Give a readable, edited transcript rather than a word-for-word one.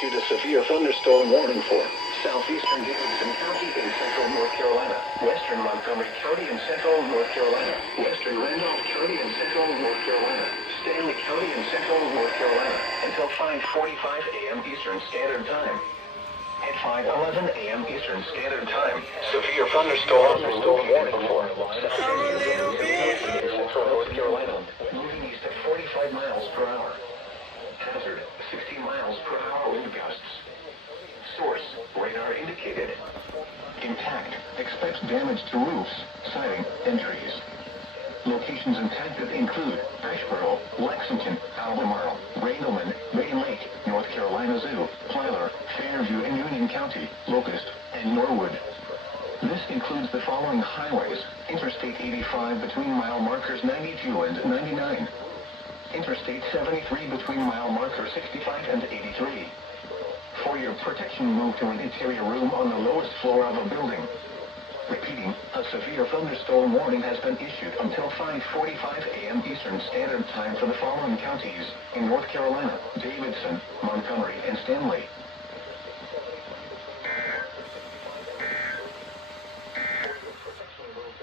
issued a severe thunderstorm warning for southeastern Davidson County in central North Carolina, western Montgomery County in central North Carolina, western Randolph County in central North Carolina, Stanley County in central North Carolina, until 5:45 a.m. Eastern Standard Time. At 5:11 a.m. Eastern Standard Time, severe thunderstorm warning for central North Carolina, moving east at 45 miles per hour. Hazard, 60 miles per hour wind gusts. Source, radar indicated. Impact, expect damage to roofs, siding, and trees. Locations impacted include Asheboro, Lexington, Albemarle, Randleman, Main Lake, North Carolina Zoo, Tyler, Fairview and Union County, Locust, and Norwood. This includes the following highways: Interstate 85 between mile markers 92 and 99. Interstate 73 between mile markers 65 and 83. For your protection, move to an interior room on the lowest floor of a building. Repeating, a severe thunderstorm warning has been issued until 5:45 a.m. Eastern Standard Time for the following counties in North Carolina: Davidson, Montgomery, and Stanley.